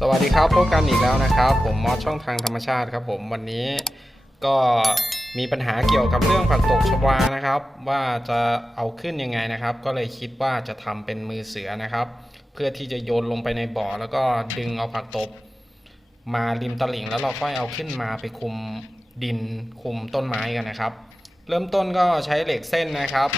สวัสดีครับพบกันอีกแล้วนะครับ ผมมอสช่องทางธรรมชาติครับผมวันนี้ก็มีปัญหาเกี่ยวกับเรื่องผักตบชวานะครับ ว่าจะเอาขึ้นยังไงนะครับ ก็เลยคิดว่าจะทำเป็นมือเสือนะครับ เพื่อที่จะโยนลงไปในบ่อ แล้วก็ดึงเอาผักตบ มาริมตลิ่งแล้วเราค่อยเอาขึ้นมาไปคุมดินคุมต้นไม้กันนะครับ เริ่มต้นก็ใช้เหล็กเส้นนะครับ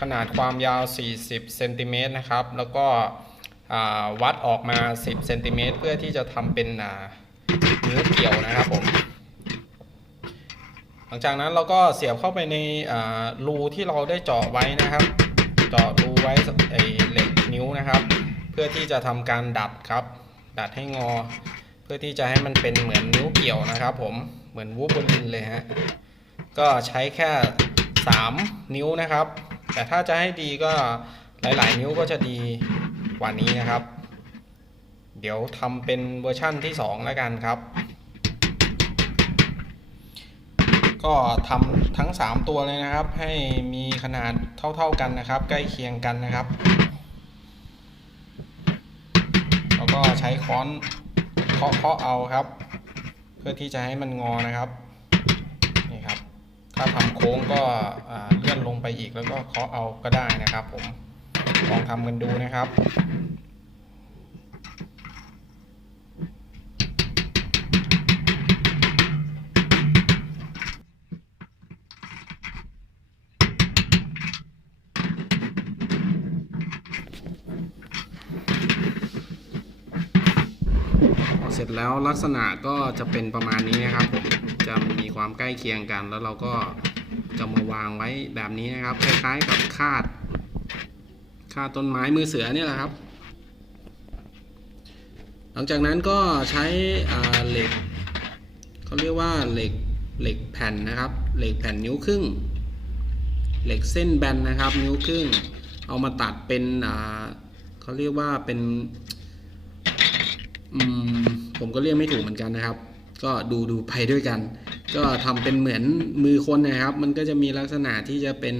ขนาดความยาว 40เซนติเมตรนะครับแล้วก็ วัดออกมา 10เซนติเมตรเพื่อที่จะทำเป็นอ่านิ้วเกี่ยวนะครับผม หลังจากนั้นเราก็เสียบเข้าไปในรูที่เราได้เจาะไว้นะครับ เจาะรูไว้ไอเหล็กนิ้วนะครับ เพื่อที่จะทำการดัดครับ ดัดให้งอ เพื่อที่จะให้มันเป็นเหมือนนิ้วเกี่ยวนะครับผม เหมือนวูบลินเลยฮะ ก็ใช้แค่ 3 นิ้วนะครับ แต่ถ้าจะให้ดีก็หลาย ๆ นิ้วก็จะดี ว่านี้นะครับ เดี๋ยวทำเป็นเวอร์ชั่นที่ 2 แล้วกันครับ ก็ทำทั้ง 3 ตัวเลยนะครับ ให้มีขนาดเท่าๆกันนะครับ ใกล้เคียงกันนะครับ แล้วก็ใช้ค้อนเคาะเคาะเอาครับ เพื่อที่จะให้มันงอนะครับนี่ครับ ถ้าทำโค้งก็เลื่อนลงไปอีกแล้วก็เคาะเอาก็ได้นะครับผม ลองทำกันดูนะครับเสร็จแล้วลักษณะก็จะเป็นประมาณนี้นะครับผมจะมีความใกล้เคียงกัน แล้วเราก็จะมาวางไว้แบบนี้นะครับ คล้ายๆกับคาด คาต้นไม้มือเสือเนี่ยแหละครับ หลังจากนั้นก็ใช้เหล็กเขาเรียกว่าเหล็กเหล็กแผ่นนะครับ เหล็กแผ่นนิ้วครึ่ง เหล็กเส้นแบนนะครับ นิ้วครึ่ง เอามาตัดเป็นเขาเรียกว่าเป็นมผมก็เรียกไม่ถูกเหมือนกันนะครับ ก็ดูดูไปด้วยกัน ก็ทำเป็นเหมือนมือคนนะครับ มันก็จะมีลักษณะที่จะเป็น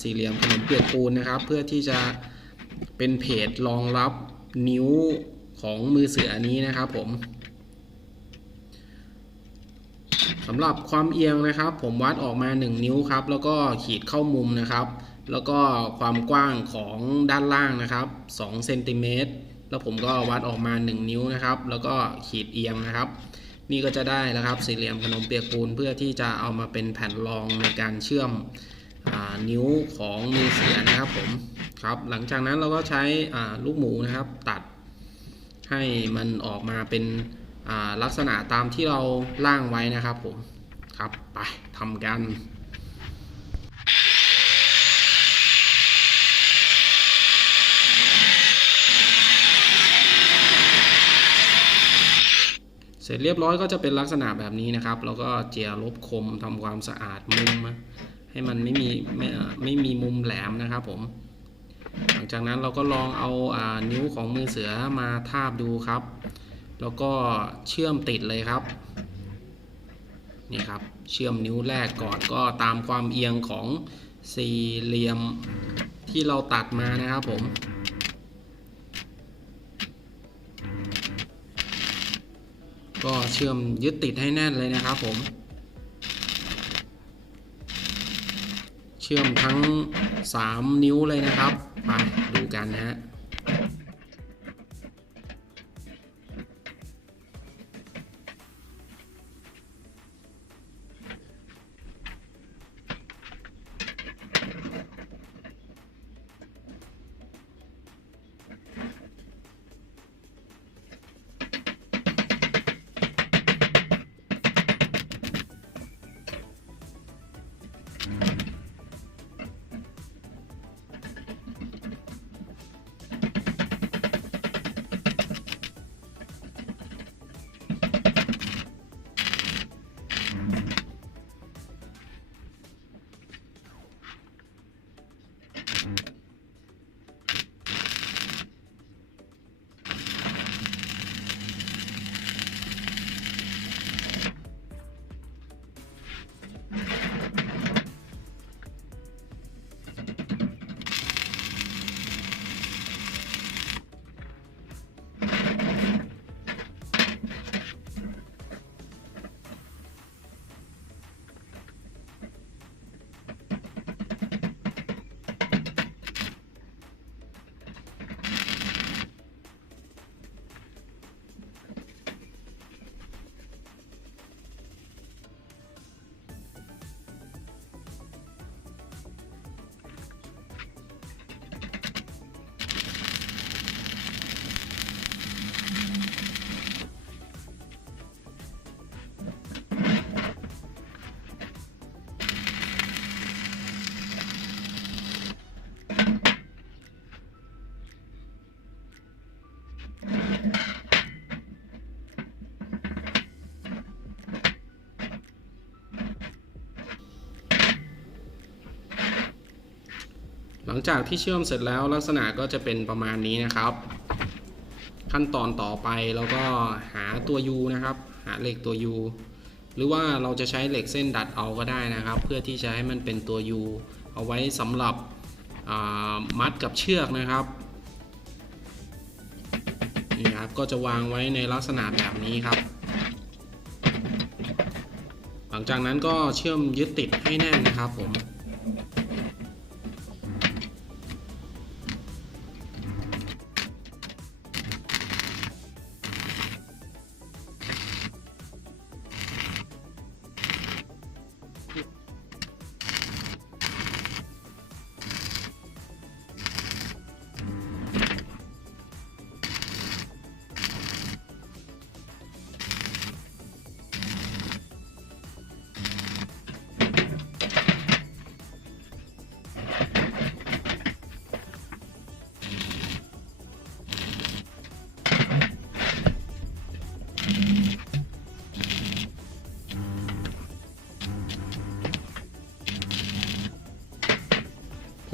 สี่เหลี่ยมขนมเปียกปูนนะครับ เพื่อที่จะเป็นเพจรองรับนิ้วของมือเสือนี้นะครับผมสำหรับความเอียงนะครับ ผมวัดออกมา 1 นิ้วครับ แล้วก็ขีดเข้ามุมนะครับ แล้วก็ความกว้างของด้านล่างนะครับ2เซนติเมตรแล้วผมก็วัดออกมา 1 นิ้วนะครับ แล้วก็ขีดเอียงนะครับ นี่ก็จะได้แล้วครับสี่เหลี่ยมขนมเปียกปูนเพื่อที่จะเอามาเป็นแผ่นรองในการเชื่อม นิ้วของมือเสือนะครับผมครับหลังจากนั้นเราก็ใช้ลูกหมูนะครับตัดให้มันออกมาเป็นลักษณะตามที่เราล่างไว้นะครับผมครับไปทำกันเสร็จเรียบร้อยก็จะเป็นลักษณะแบบนี้นะครับ แล้วก็เจียลบคมทำความสะอาดมุม ให้มันไม่มีไม่ไม่มีมุมแหลมนะครับผม หลังจากนั้นเราก็ลองเอาอานิ้วของมือเสือมาทาบดูครับ แล้วก็เชื่อมติดเลยครับนี่ครับเชื่อมนิ้วแรกก่อนก็ตามความเอียงของสี่เหลี่ยมที่เราตัดมานะครับผมก็เชื่อมยึดติดให้แน่นเลยนะครับผม เชื่อมทั้ง 3 นิ้วเลยนะครับ ไปดูกันนะฮะ งจากที่เชื่อมเสร็จแล้วลักษณะก็จะเป็นประมาณนี้นะครับ ขั้นตอนต่อไปเราก็หาตัว U นะครับ หาเหล็กตัว U หรือว่าเราจะใช้เหล็กเส้นดัดเอาก็ได้นะครับ เพื่อที่จะให้มันเป็นตัว U เอาไว้สำหรับมัดกับเชือกนะครับนี่ครับก็จะวางไว้ในลักษณะแบบนี้ครับ หลังจากนั้นก็เชื่อมยึดติดให้แน่นนะครับผม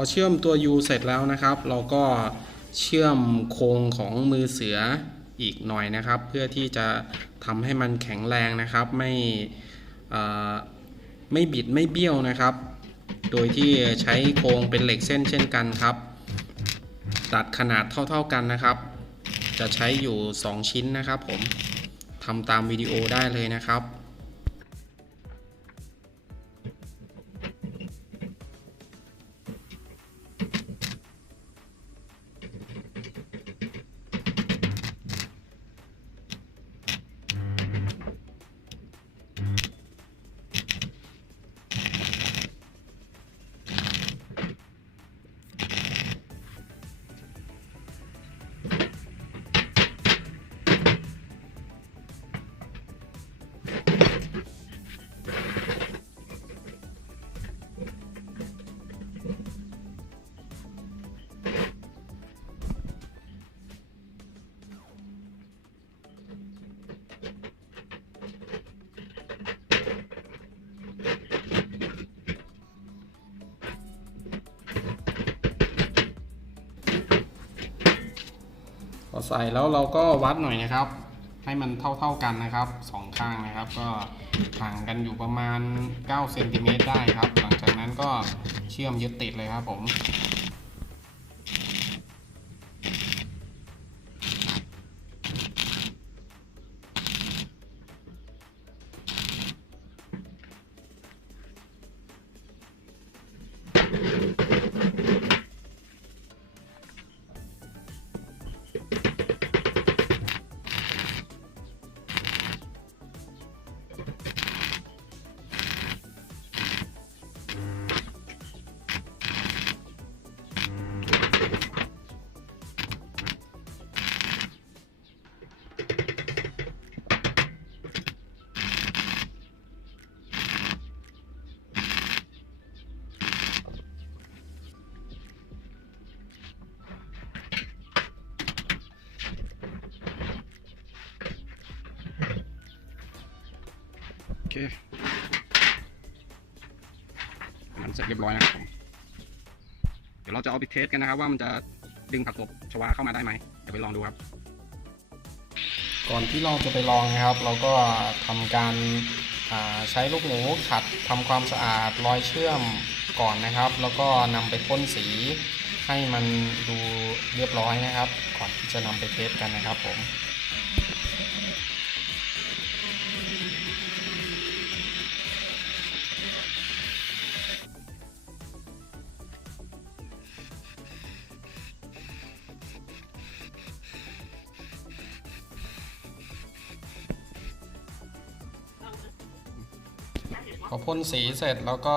อเชื่อมตัว U เสร็จแล้วนะครับ เราก็เชื่อมโครงของมือเสืออีกหน่อยนะครับ เพื่อที่จะทำให้มันแข็งแรงนะครับ ไม่ไม่บิดไม่เบี้ยวนะครับ โดยที่ใช้โครงเป็นเหล็กเส้นเช่นกันครับ ตัดขนาดเท่าๆกันนะครับ จะใช้อยู่ 2 ชิ้นนะครับผมทำตามวิดีโอได้เลยนะครับ ใส่แล้วเราก็วัดหน่อยนะครับ ให้มันเท่าๆกันนะครับสองข้างนะครับ ก็ห่างกันอยู่ประมาณ9เซนติเมตรได้ครับ หลังจากนั้นก็เชื่อมยึดติดเลยครับผม มันเสร็จเรียบร้อยนะครับผมเดี๋ยวเราจะเอาไปเทสกันนะครับ ว่ามันจะดึงผักตบชวาเข้ามาได้ไหมเดี๋ยวไปลองดูครับ ก่อนที่เราจะไปลองนะครับ เราก็ทำการใช้ลูกหมูขัดทำความสะอาดรอยเชื่อมก่อนนะครับ แล้วก็นำไปพ่นสีให้มันดูเรียบร้อยนะครับ ก่อนที่จะนำไปเทสกันนะครับผม พอพ่นสีเสร็จแล้วก็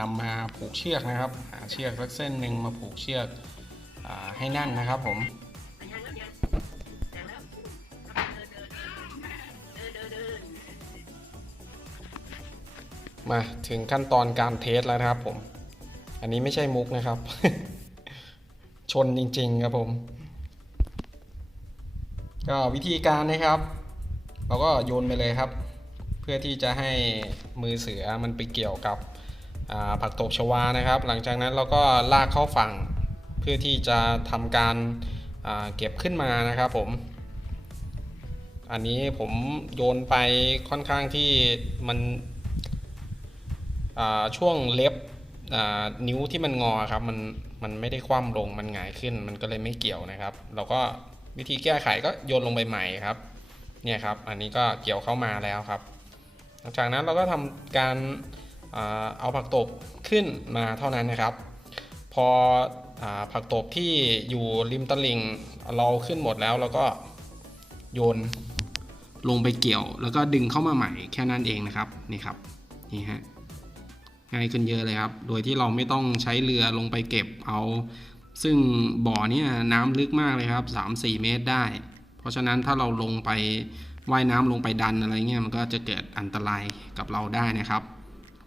นำมาผูกเชือกนะครับหาเชือกสักเส้นหนึ่งมาผูกเชือกอให้แน่นนะครับผมมาถึงขั้นตอนการเทสแล้วนะครับผม อันนี้ไม่ใช่มุกนะครับ ชนจริงๆครับผม ก็วิธีการนะครับ เราก็โยนไปเลยครับ เพื่อที่จะให้มือเสือมันไปเกี่ยวกับผักตบชวานะครับ หลังจากนั้นเราก็ลากเข้าฝั่ง เพื่อที่จะทำการาเก็บขึ้นมานะครับผม อันนี้ผมโยนไปค่อนข้างที่มันช่วงเล็บนิ้วที่มันงอครับมันมันไม่ได้คว่ำลงมันหงายขึ้น มันก็เลยไม่เกี่ยวนะครับ เราก็วิธีแก้ไขก็โยนลงไปใหม่ครับ เนี่ยครับ อันนี้ก็เกี่ยวเข้ามาแล้วครับ ลังจากนั้นเราก็ทำการเอาผักตบขึ้นมาเท่านั้นนะครับพออผักตบที่อยู่ริมตลิ่งเราขึ้นหมดแล้วเราก็โยนลงไปเกี่ยว แล้วก็ดึงเข้ามาใหม่แค่นั้นเองนะครับนี่ครับนี่ฮะง่ายขึ้นเยอะเลยครับ โดยที่เราไม่ต้องใช้เรือลงไปเก็บเอา ซึ่งบ่อเนี่ยน้ำลึกมากเลยครับ 3-4 เมตรได้ เพราะฉะนั้นถ้าเราลงไป ว่ายน้ำลงไปดันอะไรเงี้ยมันก็จะเกิดอันตรายกับเราได้นะครับ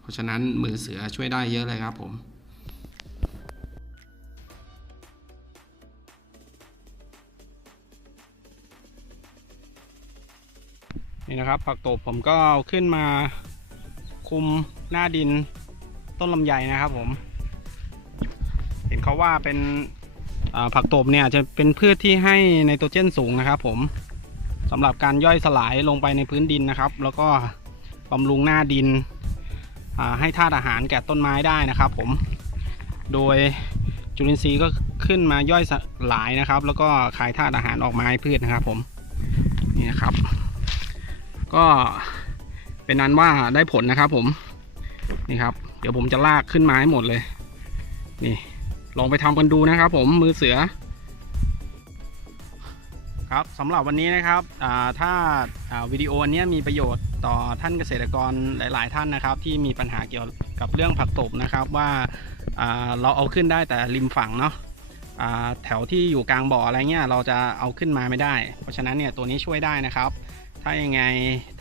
เพราะฉะนั้นมือเสือช่วยได้เยอะเลยครับผมนี่นะครับผักตบผมก็ขึ้นมาคุมหน้าดินต้นลำไยนะครับผม เห็นเขาว่าเป็นผักตบเนี่ยจะเป็นพืชที่ให้ไนโตรเจนสูงนะครับผม สำหรับการย่อยสลายลงไปในพื้นดินนะครับ แล้วก็บำรุงหน้าดินให้ธาตุอาหารแก่ต้นไม้ได้นะครับ ผม โดยจุลินทรีย์ก็ขึ้นมาย่อยสลายนะครับ แล้วก็ขายธาตุอาหารออกมาให้พืชนะครับ ผมนี่นะครับ ก็เป็นนั้นว่าได้ผลนะครับ ผมนี่ครับ เดี๋ยวผมจะลากขึ้นมาให้หมดเลย นี่ลองไปทำกันดูนะครับ ผมมือเสือ ครับสำหรับวันนี้นะครับถ้าาวิดีโออันนี้มีประโยชน์ต่อท่านเกษตรกรหลาย ๆ ท่านนะครับ ที่มีปัญหาเกี่ยวกับเรื่องผักตบนะครับว่าาเราเอาขึ้นได้แต่ริมฝั่งเนาะาแถวที่อยู่กลางบ่ออะไรเงี้ยเราจะเอาขึ้นมาไม่ได้ เพราะฉะนั้นเนี่ยตัวนี้ช่วยได้นะครับ ถ้ายังไง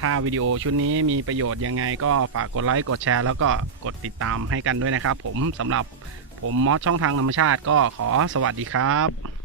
ถ้าวิดีโอชุดนี้มีประโยชน์ยังไงก็ฝากกดไลค์กดแชร์ แล้วก็กดติดตามให้กันด้วยนะครับ ผมสำหรับผมมอสช่องทางธรรมชาติก็ขอสวัสดีครับ